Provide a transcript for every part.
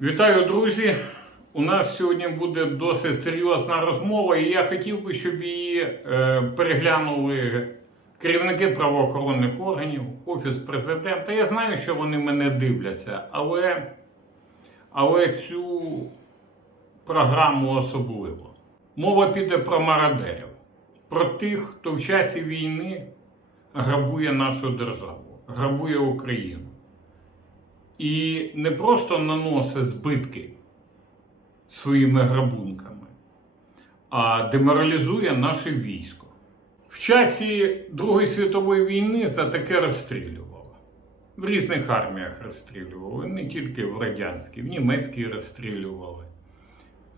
Вітаю, друзі! У нас сьогодні буде досить серйозна розмова, і я хотів би, щоб її е, переглянули керівники правоохоронних органів, Офіс президента. Я знаю, що вони мене дивляться, але, але цю програму особливо. Мова піде про мародерів, про тих, хто в часі війни грабує нашу державу, грабує Україну і не просто наносить збитки своїми грабунками, а деморалізує наше військо. В часі Другої світової війни за таке розстрілювали. В різних арміях розстрілювали, не тільки в радянській, в німецькій розстрілювали,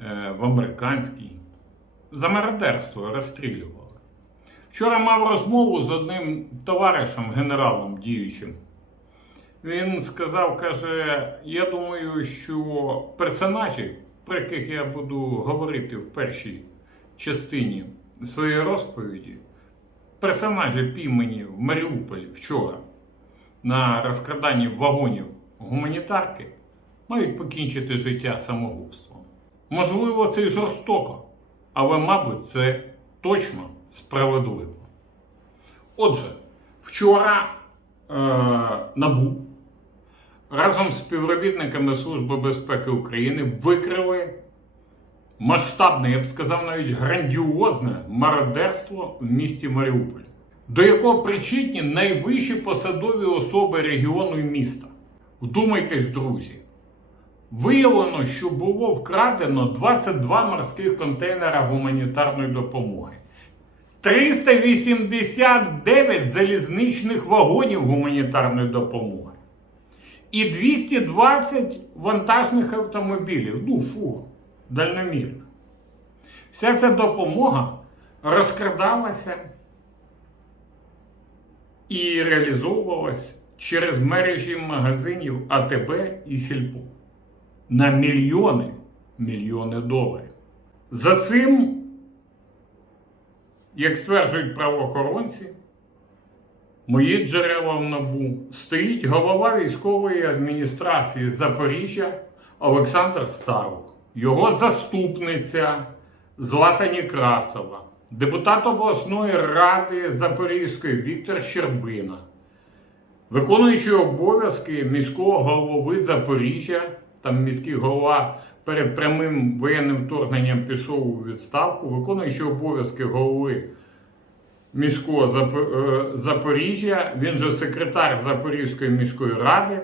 е, в американській. За мародерство розстрілювали. Вчора мав розмову з одним товаришем, генералом діючим. Він сказав, каже: я думаю, що персонажі, про яких я буду говорити в першій частині своєї розповіді, персонажі піймані в Маріуполі вчора на розкраданні вагонів гуманітарки, мають покінчити життя самогубством. Можливо, це й жорстоко, але, мабуть, це точно справедливо. Отже, вчора е, НАБУ разом з співробітниками Служби безпеки України викрили масштабне, я б сказав, навіть грандіозне мародерство в місті Маріуполь, до якого причетні найвищі посадові особи регіону і міста. Вдумайтесь, друзі. Виявлено, що було вкрадено 22 морських контейнера гуманітарної допомоги. 389 залізничних вагонів гуманітарної допомоги. І 220 вантажних автомобілів, ну фур, дальномірних. Вся ця допомога розкрадалася і реалізовувалась через мережі магазинів АТБ і Сільпо на мільйони, мільйони доларів. За цим, як стверджують правоохоронці, мої джерела в НАБУ, стоїть голова військової адміністрації Запоріжжя Олександр Старух, його заступниця Злата Некрасова, депутат обласної ради Запорізької Віктор Щербина, виконуючий обов'язки міського голови Запоріжжя, там міський голова перед прямим воєнним вторгненням пішов у відставку, виконуючий обов'язки голови міського е, Запоріжжя, він же секретар Запорізької міської ради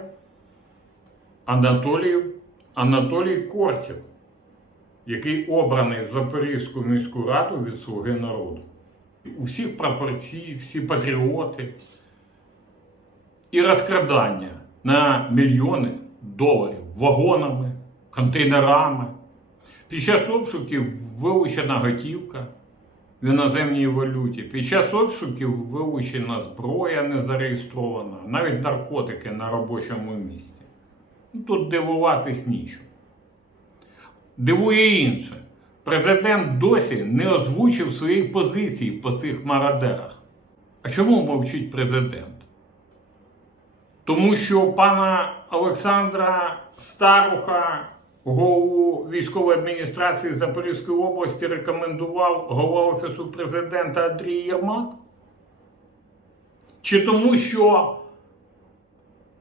Анатолій, Анатолій Кортів, який обраний в Запорізьку міську раду від Слуги народу. У всіх прапорці, всі патріоти і розкрадання на мільйони доларів вагонами, контейнерами. Під час обшуків вилучена готівка в іноземній валюті. Під час обшуків вилучена зброя не зареєстрована, навіть наркотики на робочому місці. Ну, Тут дивуватись нічого. Дивує інше. Президент досі не озвучив своєї позиції по цих мародерах. А чому мовчить президент? Тому що пана Олександра Старуха, голову військової адміністрації Запорізької області, рекомендував голова Офісу президента Андрій Єрмак? Чи тому, що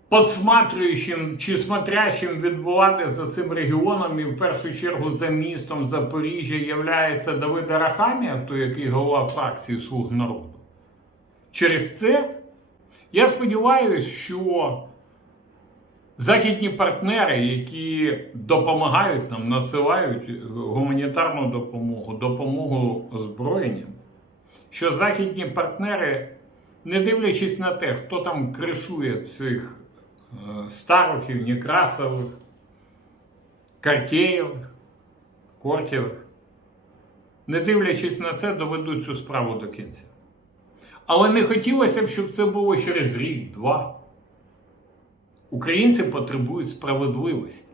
подсматрюючим чи смотрящим від влади за цим регіоном і в першу чергу за містом Запоріжжя являється Давид Арахамія, той, який голова фракції Слуг народу? Через це я сподіваюся, що західні партнери, які допомагають нам, надсилають гуманітарну допомогу, допомогу озброєнням, що західні партнери, не дивлячись на те, хто там кришує цих е, старухів, Некрасових, Картєєвих, Кортєвих, не дивлячись на це, доведуть цю справу до кінця. Але не хотілося б, щоб це було через рік, два. Українці потребують справедливості.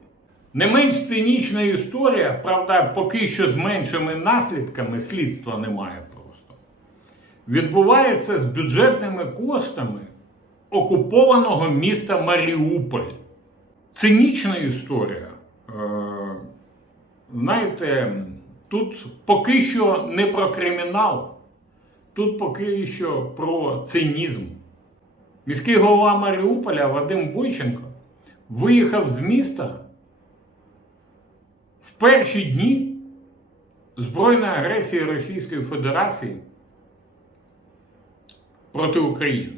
Не менш цинічна історія, правда, поки що з меншими наслідками слідства немає просто. Відбувається з бюджетними коштами окупованого міста Маріуполь. Цинічна історія знаєте, тут поки що не про кримінал, тут поки що про цинізм. Міський голова Маріуполя Вадим Бойченко виїхав з міста в перші дні збройної агресії Російської Федерації проти України.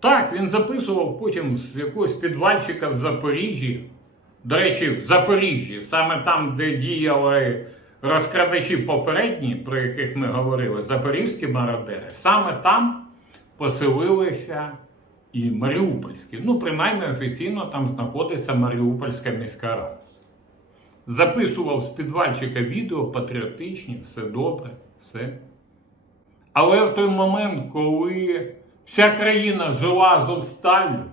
Так, він записував потім з якогось підвальчика в Запоріжжі. До речі, в Запоріжжі, саме там, де діяли розкрадачі попередні, про яких ми говорили, запорізькі мародери, саме там поселилися і Маріупольські. Ну, принаймні офіційно там знаходиться Маріупольська міська рада. Записував з підвальчика відео патріотичні, все добре, все. Але в той момент, коли вся країна жила Азовсталлю,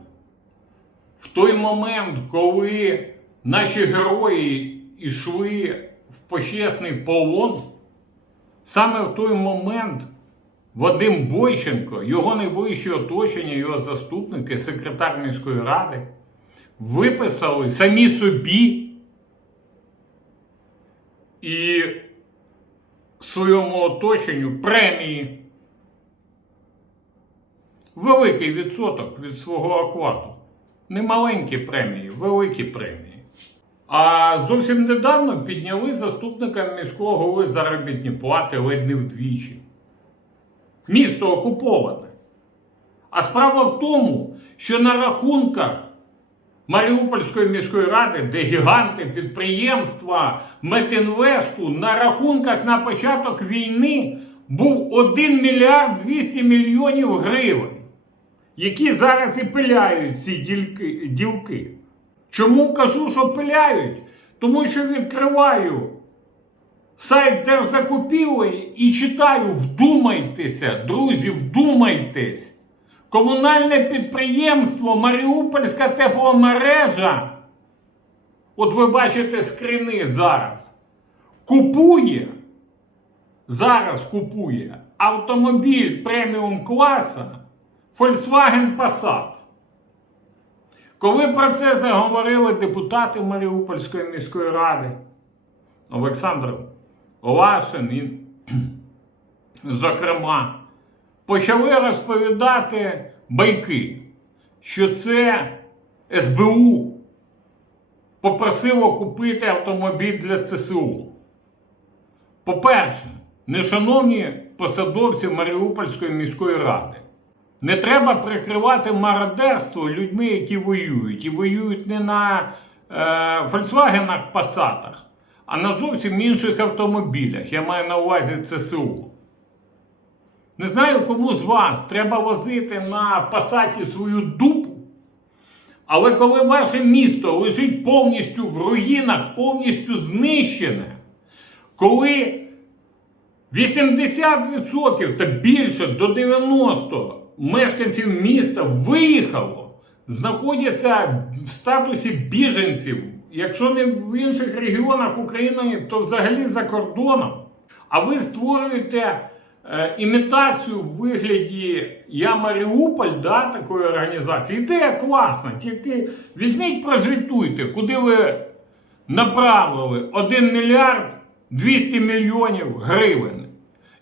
в той момент, коли наші герої йшли в почесний полон, саме в той момент Вадим Бойченко, його найближче оточення, його заступники, секретар міської ради, виписали самі собі і своєму оточенню премії. Великий відсоток від свого окладу. Не маленькі премії, великі премії. А зовсім недавно підняли заступникам міського голови заробітні плати ледь не вдвічі. Місто окуповане. А справа в тому, що на рахунках Маріупольської міської ради, де гіганти підприємства Метінвесту, на рахунках на початок війни був 1 мільярд 200 мільйонів гривень, які зараз і пиляють ці ділки, ділки. Чому кажу, що пиляють? Тому що відкриваю сайт Держзакупівлі і читаю, вдумайтеся, друзі, вдумайтесь. Комунальне підприємство Маріупольська тепломережа. От ви бачите скрини зараз. Купує. Зараз купує автомобіль преміум класа Volkswagen Passat. Коли про це заговорили депутати Маріупольської міської ради, Олександр Лашин, і, зокрема, почали розповідати байки, що це СБУ попросило купити автомобіль для ЦСУ. По-перше, нешановні посадовці Маріупольської міської ради. Не треба прикривати мародерство людьми, які воюють. І воюють не на е, Фольксвагенах Пасатах, а на зовсім інших автомобілях. Я маю на увазі ЦСУ. Не знаю, кому з вас треба возити на пасаті свою дупу. Але коли ваше місто лежить повністю в руїнах, повністю знищене, коли 80% та більше до 90% мешканців міста виїхало, знаходяться в статусі біженців, якщо не в інших регіонах України, то взагалі за кордоном. А ви створюєте е, імітацію в вигляді Я Маріуполь, да, такої організації. Ідея класна, тільки візьміть, прозвітуйте, куди ви направили 1 мільярд 200 мільйонів гривень.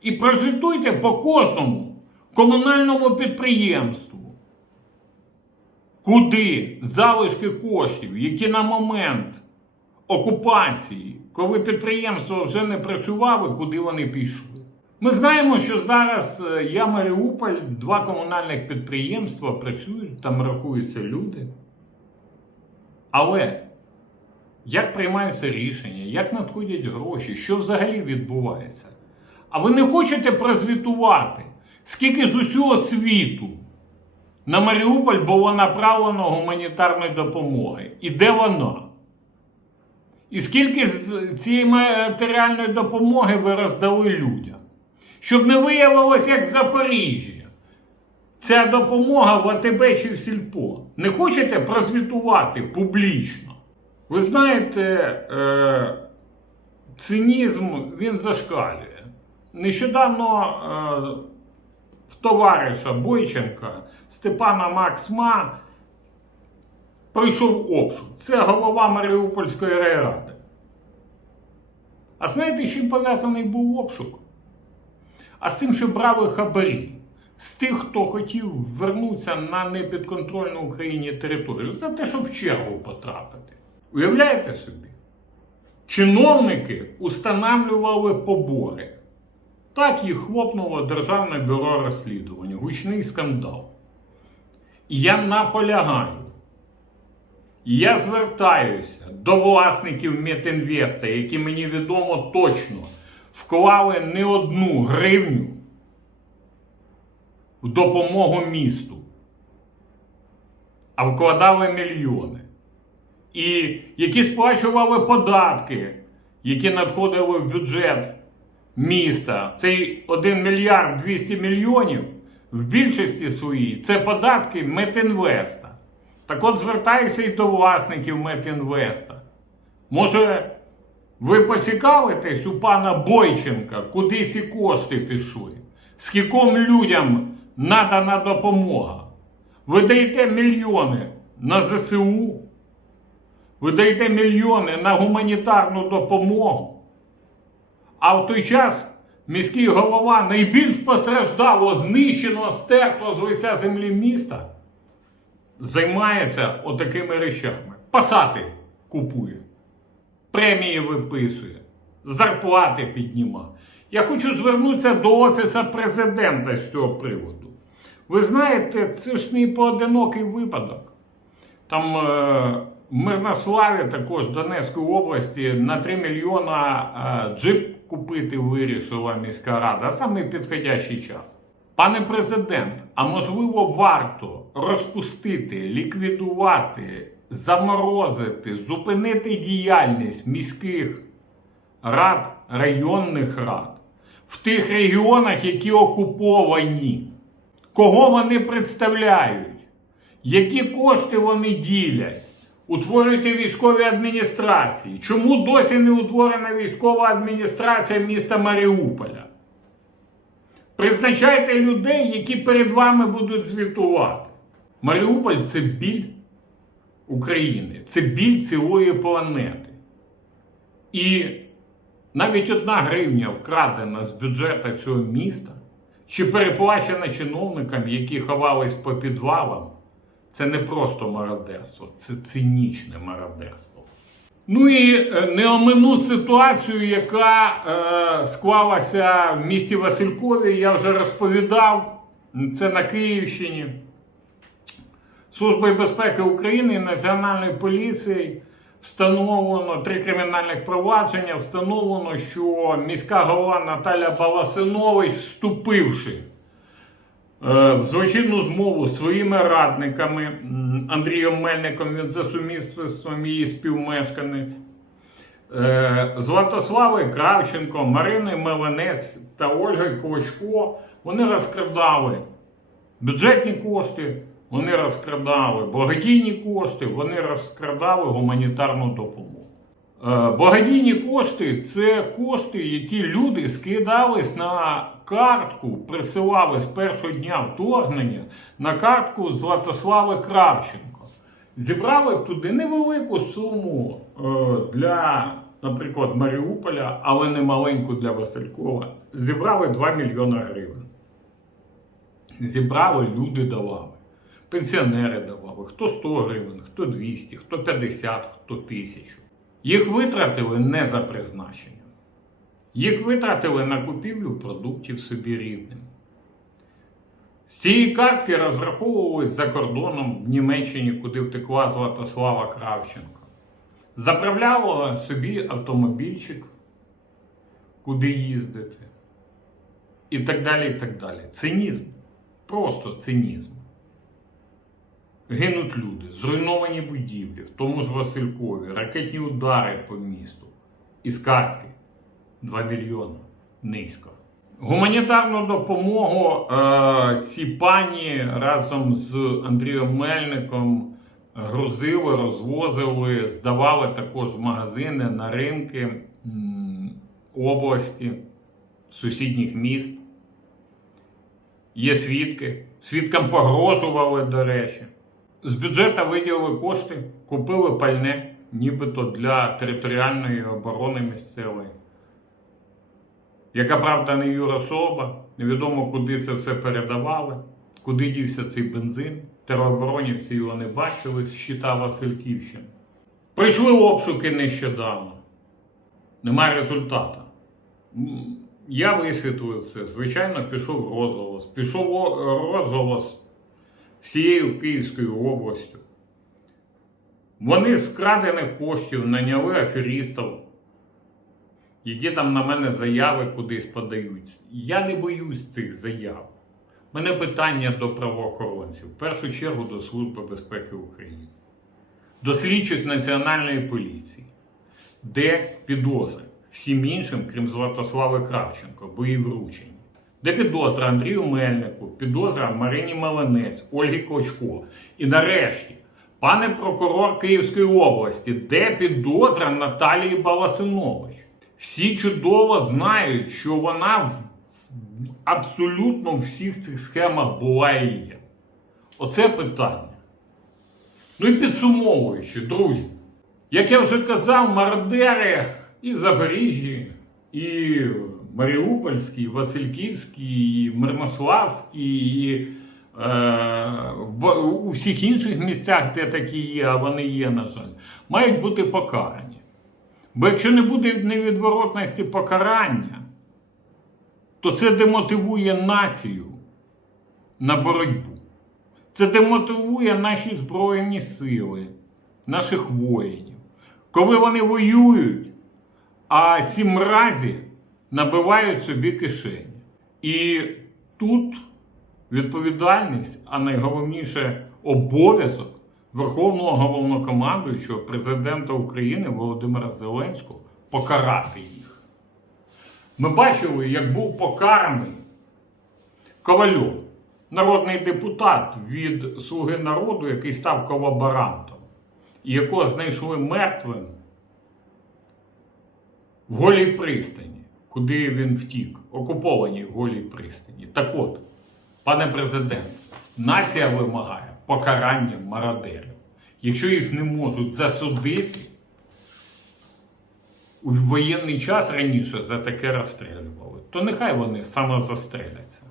І прозвітуйте по кожному комунальному підприємству. Куди залишки коштів, які на момент окупації, коли підприємства вже не працювали, куди вони пішли? Ми знаємо, що зараз е, я Маріуполь, два комунальних підприємства працюють, там рахуються люди. Але як приймаються рішення, як надходять гроші, що взагалі відбувається? А ви не хочете прозвітувати, скільки з усього світу на Маріуполь було направлено гуманітарної допомоги? І де вона? І скільки з цієї матеріальної допомоги ви роздали людям? Щоб не виявилося, як в Запоріжжі. Ця допомога в АТБ чи в Сільпо. Не хочете прозвітувати публічно? Ви знаєте, е, цинізм він зашкалює. Нещодавно е, товариша Бойченка Степана Максма пройшов обшук. Це голова Маріупольської райради. А знаєте, з чим пов'язаний був обшук? А з тим, що брали хабарі з тих, хто хотів вернутися на непідконтрольну Україні територію, за те, щоб в чергу потрапити. Уявляєте собі? Чиновники устанавлювали побори. Так їх хлопнуло Державне бюро розслідувань, гучний скандал. І я наполягаю. Я звертаюся до власників Метінвеста, які мені відомо точно вклали не одну гривню в допомогу місту, а вкладали мільйони. І які сплачували податки, які надходили в бюджет міста. Цей 1 мільярд 200 мільйонів в більшості своїй це податки Метінвеста. Так от звертаюся і до власників Метінвеста. Може, ви поцікавитесь у пана Бойченка, куди ці кошти пішли? Скільком людям надана допомога? Ви даєте мільйони на ЗСУ? Ви даєте мільйони на гуманітарну допомогу? А в той час міський голова найбільш постраждало, знищено, стерто з лиця землі міста займається отакими речами. Пасати купує, премії виписує, зарплати підніма. Я хочу звернутися до Офіса президента з цього приводу. Ви знаєте, це ж не поодинокий випадок. Там е, в Мирнославі, також Донецької області, на 3 мільйона е, джип купити вирішила міська рада. Саме підходящий час. Пане президент, а можливо, варто розпустити, ліквідувати, заморозити, зупинити діяльність міських рад, районних рад в тих регіонах, які окуповані. Кого вони представляють? Які кошти вони ділять? Утворюйте військові адміністрації. Чому досі не утворена військова адміністрація міста Маріуполя? Призначайте людей, які перед вами будуть звітувати. Маріуполь це біль України, це біль цілої планети. І навіть одна гривня вкрадена з бюджету цього міста, чи переплачена чиновникам, які ховались по підвалам, це не просто мародерство, це цинічне мародерство. Ну і е, не омину ситуацію, яка е, склалася в місті Василькові, я вже розповідав. Це на Київщині. Службою безпеки України і Національної поліції встановлено три кримінальних провадження. Встановлено, що міська голова Наталя Баласинович, вступивши в злочинну змову з своїми радниками Андрієм Мельником, він за сумісництвом її співмешканець, е, Златославою Кравченко, Мариною Меленець та Ольгою Клочко, вони розкрадали бюджетні кошти, вони розкрадали благодійні кошти, вони розкрадали гуманітарну допомогу. Е, Благодійні кошти це кошти, які люди скидались на картку, присилали з першого дня вторгнення на картку Златослави Кравченко. Зібрали туди невелику суму е, для, наприклад, Маріуполя, але не маленьку для Василькова. Зібрали 2 мільйони гривень. Зібрали, люди давали. Пенсіонери давали, хто 100 гривень, хто 200, хто 50, хто 1000. Їх витратили не за призначенням. Їх витратили на купівлю продуктів собі рідним. З цієї картки розраховувались за кордоном в Німеччині, куди втекла Златослава Кравченко. Заправляла собі автомобільчик, куди їздити. І так далі, і так далі. Цинізм. Просто цинізм. Гинуть люди, зруйновані будівлі, в тому ж Василькові, ракетні удари по місту. Із картки 2 мільйони. Низько. Гуманітарну допомогу е, ці пані разом з Андрієм Мельником грузили, розвозили, здавали також в магазини на ринки області, сусідніх міст. Є свідки. Свідкам погрожували, до речі. З бюджету виділили кошти, купили пальне, нібито для територіальної оборони місцевої. Яка правда не юрособа, невідомо куди це все передавали, куди дівся цей бензин. Тероборонівці його не бачили з щита Васильківщини. Прийшли обшуки нещодавно. Немає результату. Я висвітлив це. Звичайно, пішов розголос. Пішов розголос всією Київською областю. Вони з коштів наняли аферістів, які там на мене заяви кудись подають. Я не боюсь цих заяв. Мене питання до правоохоронців, в першу чергу до Служби безпеки України, до слідчих Національної поліції, де підозри всім іншим, крім Златослави Кравченко, бо її вручені. Де підозра Андрію Мельнику, підозра Марині Малинець, Ольгі Клочко. І нарешті, пане прокурор Київської області, де підозра Наталії Баласинович? Всі чудово знають, що вона в в абсолютно всіх цих схемах була і є. Оце питання. Ну і підсумовуючи, друзі, як я вже казав, мародери і в Запоріжжі, і Маріупольський, Васильківський, Мирнославський, і е, у всіх інших місцях, де такі є, а вони є, на жаль, мають бути покарані. Бо якщо не буде невідворотності покарання, то це демотивує націю на боротьбу. Це демотивує наші Збройні сили, наших воїнів. Коли вони воюють, а ці мразі набивають собі кишені. І тут відповідальність, а найголовніше обов'язок Верховного головнокомандуючого президента України Володимира Зеленського покарати їх. Ми бачили, як був покараний Ковальов, народний депутат від Слуги народу, який став колаборантом, і якого знайшли мертвим в голій пристані, куди він втік, окупованій голій пристані. Так от, пане президент, нація вимагає покарання мародерів. Якщо їх не можуть засудити, у воєнний час раніше за таке розстрілювали, то нехай вони самозастреляться.